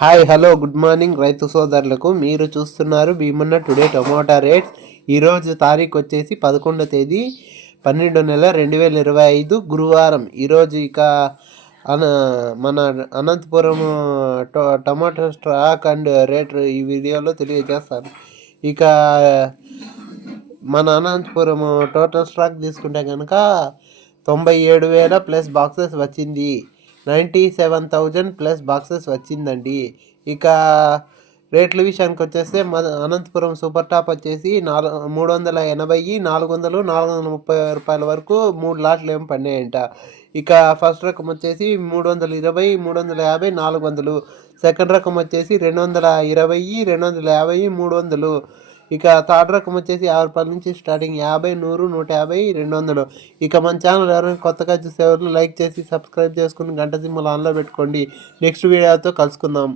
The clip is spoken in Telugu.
హాయ్ హలో గుడ్ మార్నింగ్ రైతు సోదరులకు. మీరు చూస్తున్నారు భీమన్న టుడే టొమాటో రేట్స్. ఈరోజు తారీఖు వచ్చేసి 11వ తేదీ 12 నెల 2025 గురువారం. ఈరోజు ఇక మన Anantapur tomato stock and rate ఈ వీడియోలో తెలియజేస్తాను. ఇక మన అనంతపురం టోటల్ స్టాక్ తీసుకుంటే కనుక 97,000 ప్లస్ బాక్సెస్ వచ్చింది. 97,000 ప్లస్ బాక్సెస్ వచ్చిందండి. ఇక రేట్ల విషయానికి వచ్చేస్తే మన అనంతపురం సూపర్ టాప్ వచ్చేసి 380, 400, 430 రూపాయల వరకు 3 లాట్లు ఏమి పడినాయంట. ఇక ఫస్ట్ రకం వచ్చేసి 320, 350, 400. సెకండ్ రకం వచ్చేసి 220, 250, 300. ఇక థర్డ్ రకం వచ్చేసి 50 రూపాయల నుంచి స్టార్టింగ్ 50, 100, 150, 200. ఇక మన ఛానల్ ఎవరైనా కొత్తగా చూసేవాళ్ళు లైక్ చేసి సబ్స్క్రైబ్ చేసుకుని గంట సింబల్ ఆన్లో పెట్టుకోండి. నెక్స్ట్ వీడియోతో కలుసుకుందాం.